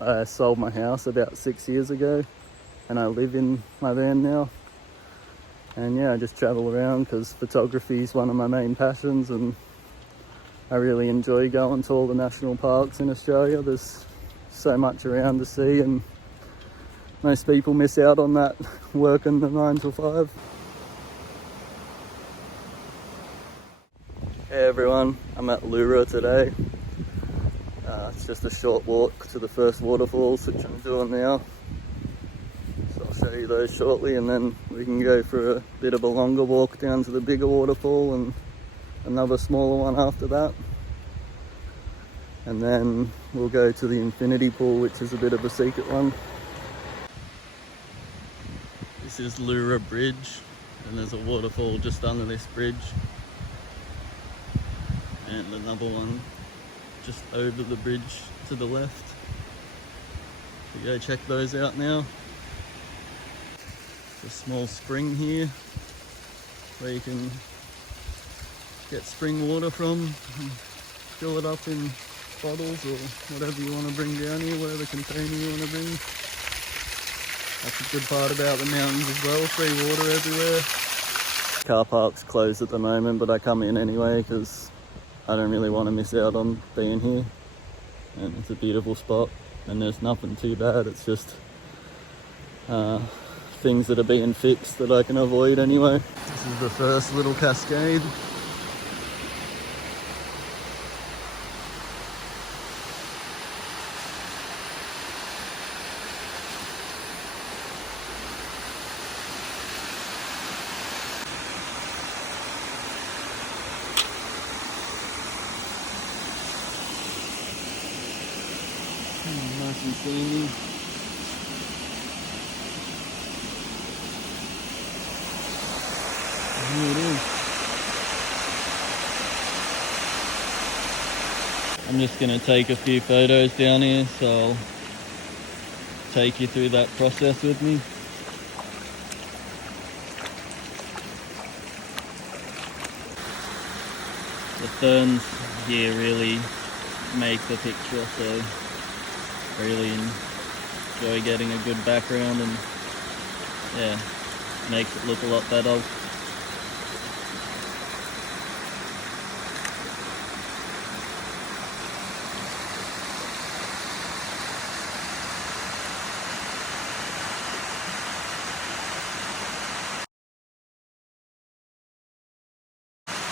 I sold my house about 6 years ago and I live in my van now. And yeah, I just travel around because photography is one of my main passions, and I really enjoy going to all the national parks in Australia. There's so much around to see, and most people miss out on that working the 9 to 5. Hey everyone, I'm at Leura today. It's just a short walk to the first waterfalls, which I'm doing now. So I'll show you those shortly, and then we can go for a bit of a longer walk down to the bigger waterfall and another smaller one after that. And then we'll go to the infinity pool, which is a bit of a secret one. This is Leura Bridge, and there's a waterfall just under this bridge. And another one just over the bridge to the left. So go check those out now. There's a small spring here where you can get spring water from and fill it up in bottles or whatever you want to bring down here, whatever container you want to bring. That's a good part about the mountains as well, free water everywhere. Car park's closed at the moment, but I come in anyway because I don't really want to miss out on being here. And it's a beautiful spot, and there's nothing too bad. It's just things that are being fixed that I can avoid anyway. This is the first little cascade. Nice and steamy. Here it is. I'm just going to take a few photos down here, so I'll take you through that process with me. The ferns here really make the picture, so I really enjoy getting a good background, and yeah, makes it look a lot better.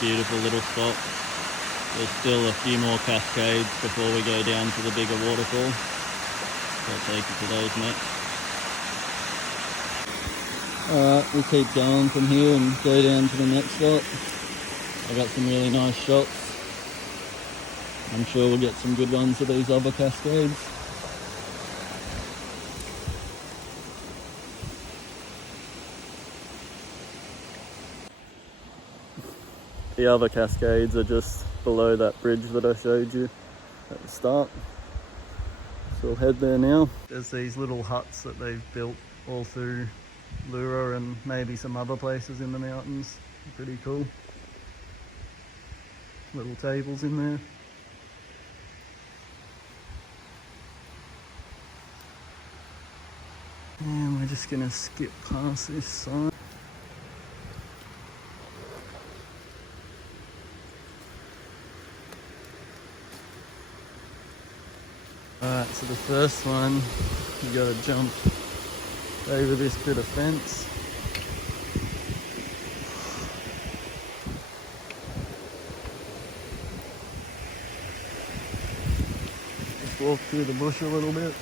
Beautiful little spot. There's still a few more cascades before we go down to the bigger waterfall. So I'll take you to those next. Alright, we'll keep going from here and go down to the next spot. I got some really nice shots. I'm sure we'll get some good ones of these other cascades. The other cascades are just below that bridge that I showed you at the start. So we'll head there now. There's these little huts that they've built all through Leura and maybe some other places in the mountains. Pretty cool. Little tables in there. And we're just gonna skip past this sign. Alright, so the first one, you gotta jump over this bit of fence. Just walk through the bush a little bit.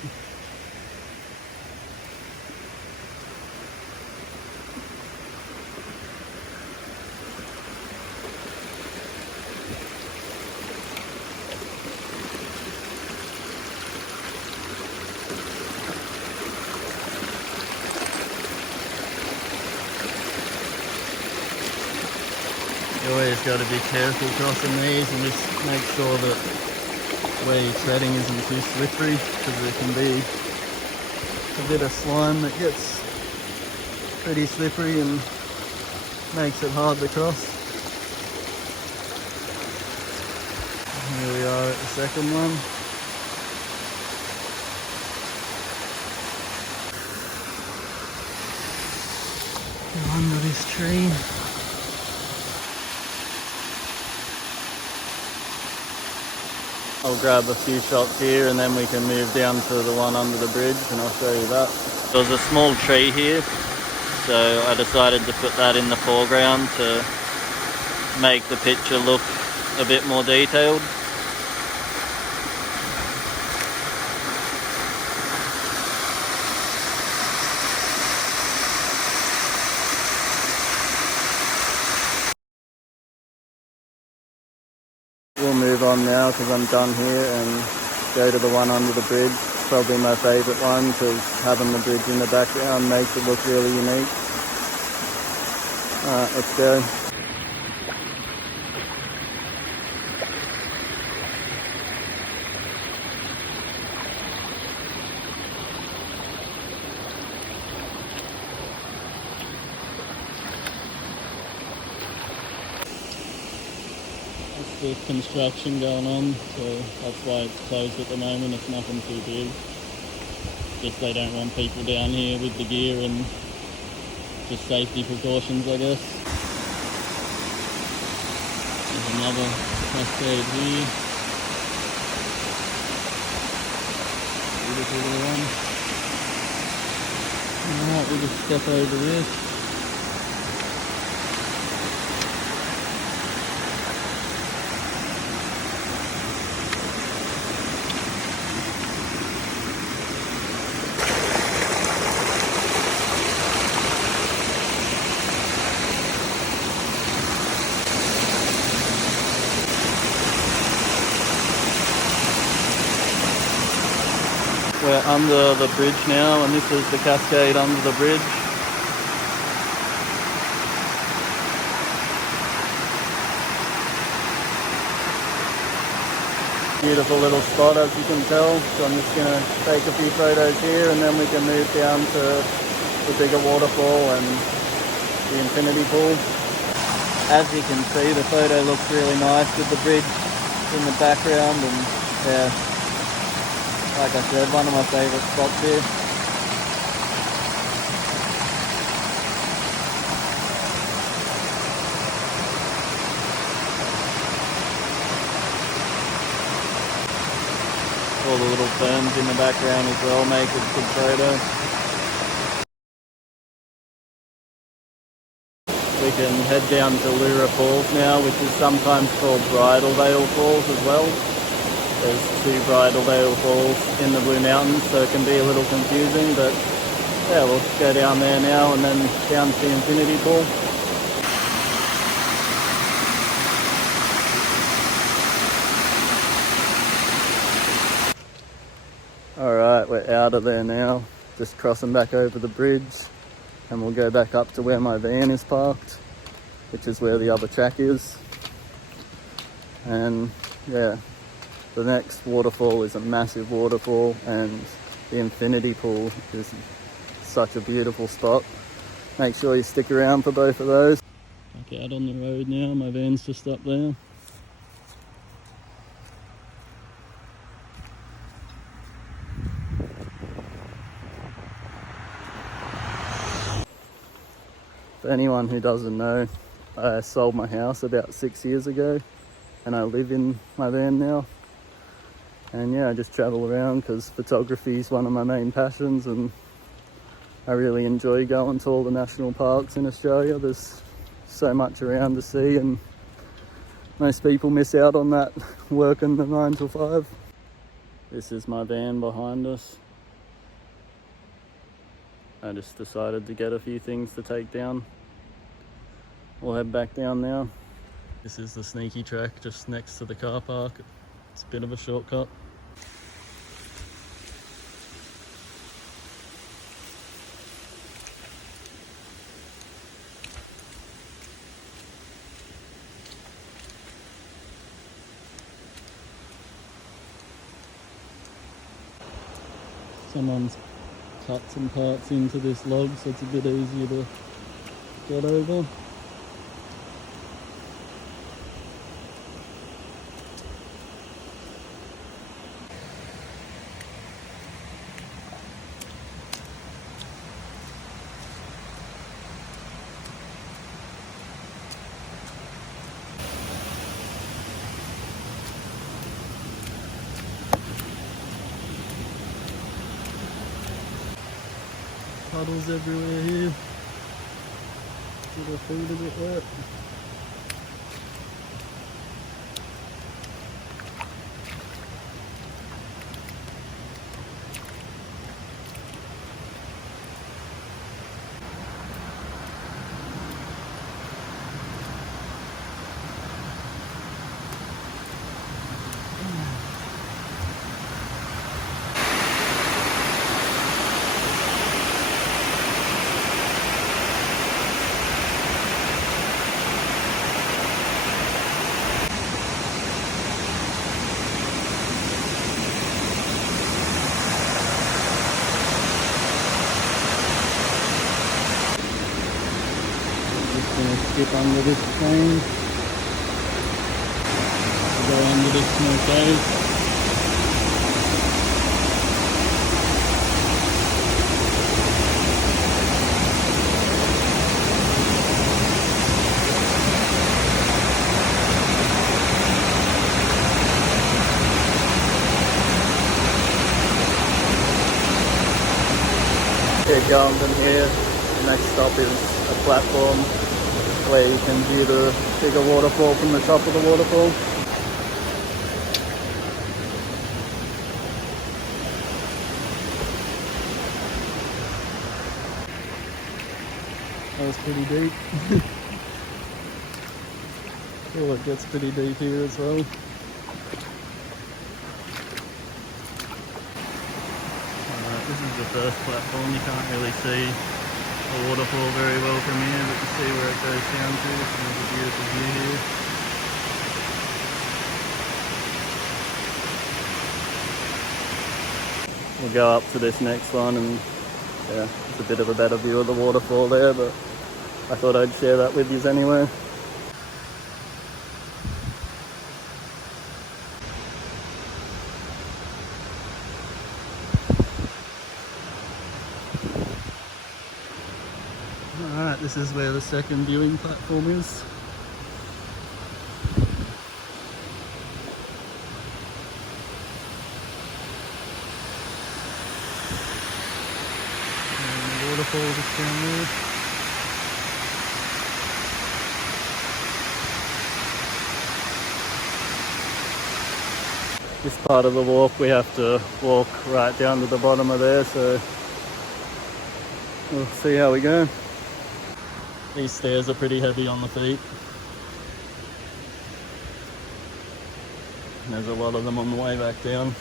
You always got to be careful crossing these and just make sure that where you're treading isn't too slippery, because there can be a bit of slime that gets pretty slippery and makes it hard to cross. Here we are at the second one. Go under this tree. I'll grab a few shots here and then we can move down to the one under the bridge and I'll show you that. There's a small tree here, so I decided to put that in the foreground to make the picture look a bit more detailed. We'll move on now because I'm done here and go to the one under the bridge. Probably my favourite one because having the bridge in the background makes it look really unique. Alright, let's go. There's construction going on, so that's why it's closed at the moment. It's nothing too big. Just they don't want people down here with the gear and just safety precautions, I guess. There's another cascade here. Beautiful little one. Alright, we'll just step over this. We're under the bridge now, and this is the cascade under the bridge. Beautiful little spot, as you can tell. So I'm just going to take a few photos here and then we can move down to the bigger waterfall and the infinity pool. As you can see, the photo looks really nice with the bridge in the background, and yeah, like I said, one of my favourite spots here. All the little ferns in the background as well make a good photo. We can head down to Leura Falls now, which is sometimes called Bridal Veil Falls as well. There's two Bridal Veil Falls in the Blue Mountains, so it can be a little confusing, but yeah, we'll go down there now and then down to the infinity pool. Alright, we're out of there now, just crossing back over the bridge, and we'll go back up to where my van is parked, which is where the other track is. And yeah, the next waterfall is a massive waterfall, and the infinity pool is such a beautiful spot. Make sure you stick around for both of those. Back out on the road now, my van's just up there. For anyone who doesn't know, I sold my house about 6 years ago and I live in my van now. And yeah, I just travel around because photography is one of my main passions, and I really enjoy going to all the national parks in Australia. There's so much around to see, and most people miss out on that working the 9 to 5. This is my van behind us. I just decided to get a few things to take down. We'll head back down now. This is the sneaky track just next to the car park. It's a bit of a shortcut. Someone's cut some parts into this log, so it's a bit easier to get over. Puddles everywhere here. Get our feet a bit wet. Gonna skip under this chain, go under this small cave. Keep going from here. The next stop is a platform where you can view the bigger waterfall from the top of the waterfall. That was pretty deep. Oh, it gets pretty deep here as well. Alright, this is the first platform. You can't really see the waterfall very well from here, but you see where it goes down to. So there's a beautiful view here. We'll go up to this next one, and yeah, it's a bit of a better view of the waterfall there, but I thought I'd share that with you anyway. Alright, this is where the second viewing platform is. And the waterfall just down there. This part of the walk we have to walk right down to the bottom of there, so we'll see how we go. These stairs are pretty heavy on the feet. And there's a lot of them on the way back down.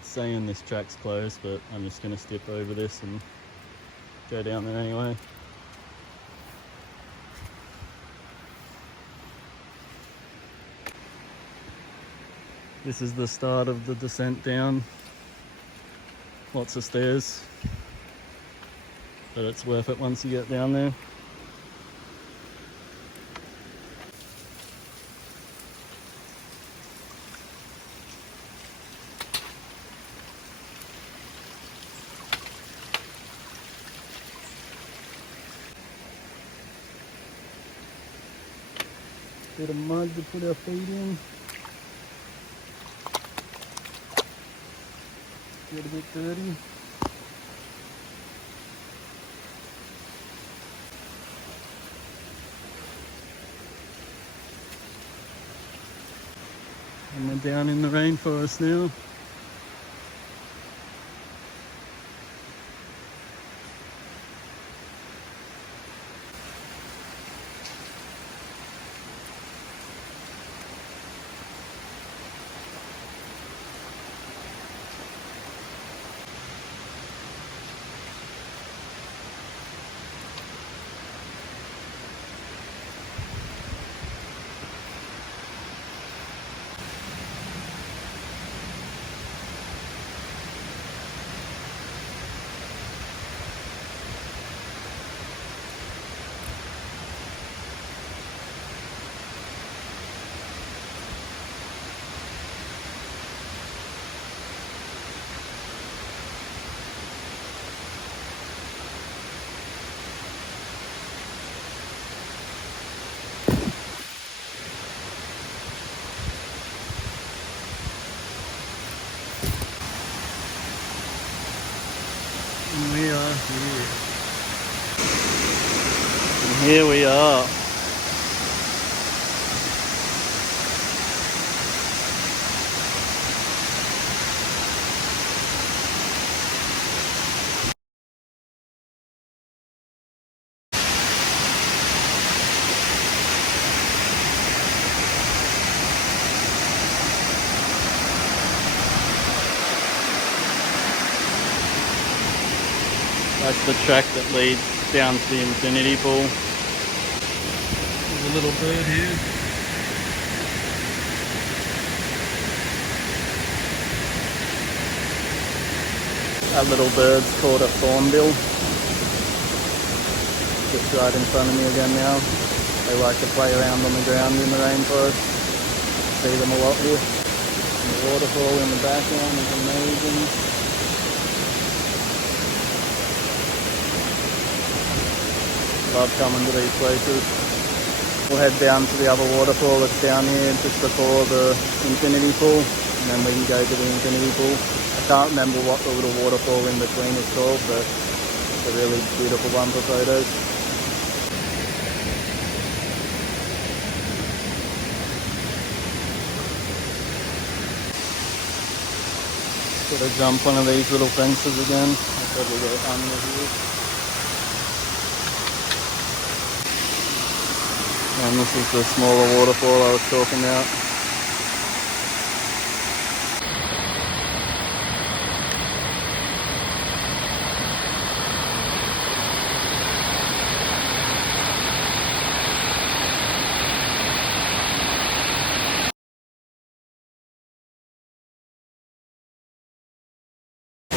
It's saying this track's closed, but I'm just going to step over this and go down there anyway. This is the start of the descent down. Lots of stairs, but it's worth it once you get down there. Bit of mud to put our feet in. Get a bit dirty. And we're down in the rainforest now. And we are here. And here we are. That's the track that leads down to the infinity pool. There's a little bird here. That little bird's called a thornbill. Just right in front of me again now. They like to play around on the ground in the rainforest. See them a lot here. And the waterfall in the background is amazing. Love coming to these places. We'll head down to the other waterfall that's down here just before the infinity pool, and then we can go to the infinity pool. I can't remember what the little waterfall in between is called, but it's a really beautiful one for photos. Gotta jump one of these little fences again. I'll probably go under here. And this is the smaller waterfall I was talking about.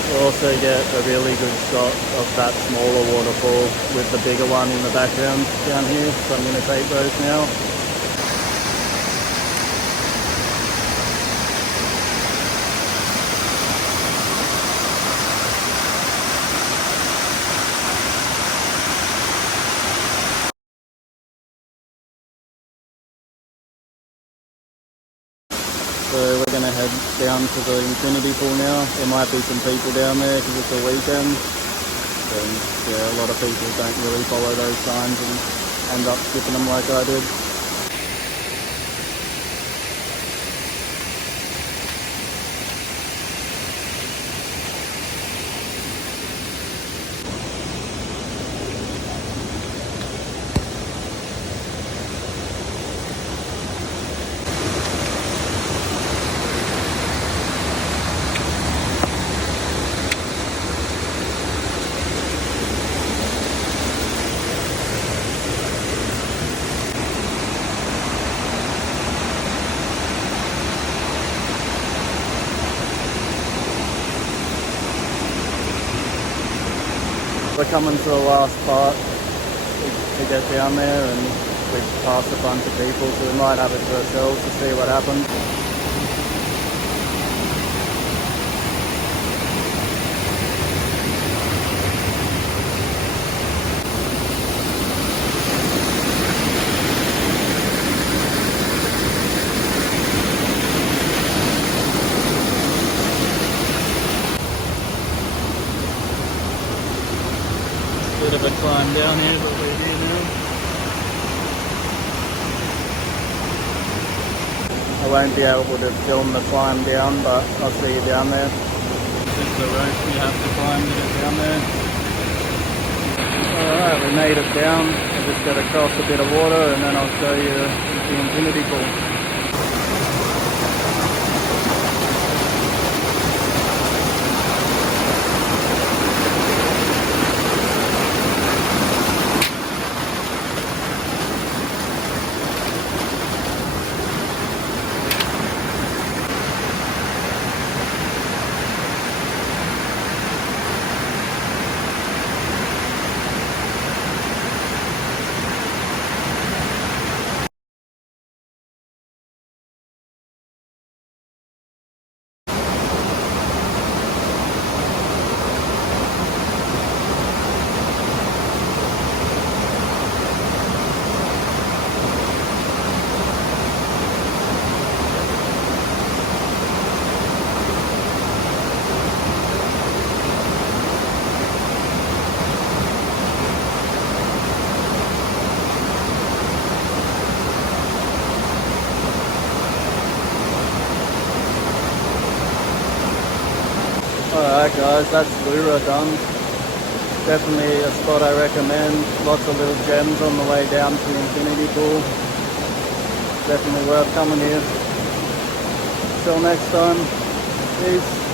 We'll also get a really good shot of that smaller waterfall with the bigger one in the background down here, so I'm going to take those now. So we're going to head down to the infinity pool now. There might be some people down there because it's a weekend. And yeah, a lot of people don't really follow those signs and end up skipping them like I did. We're coming to the last part to get down there, and we've passed a bunch of people, so we might have it to ourselves to see what happens. Bit of a climb down here, but we're here now. I won't be able to film the climb down, but I'll see you down there. This is the rope you have to climb to get down there. Alright, we made it down. I just got to cross a bit of water and then I'll show you the infinity pool. guys, that's Leura done. Definitely a spot I recommend. Lots of little gems on the way down to the infinity pool. Definitely worth coming here. Till next time, peace.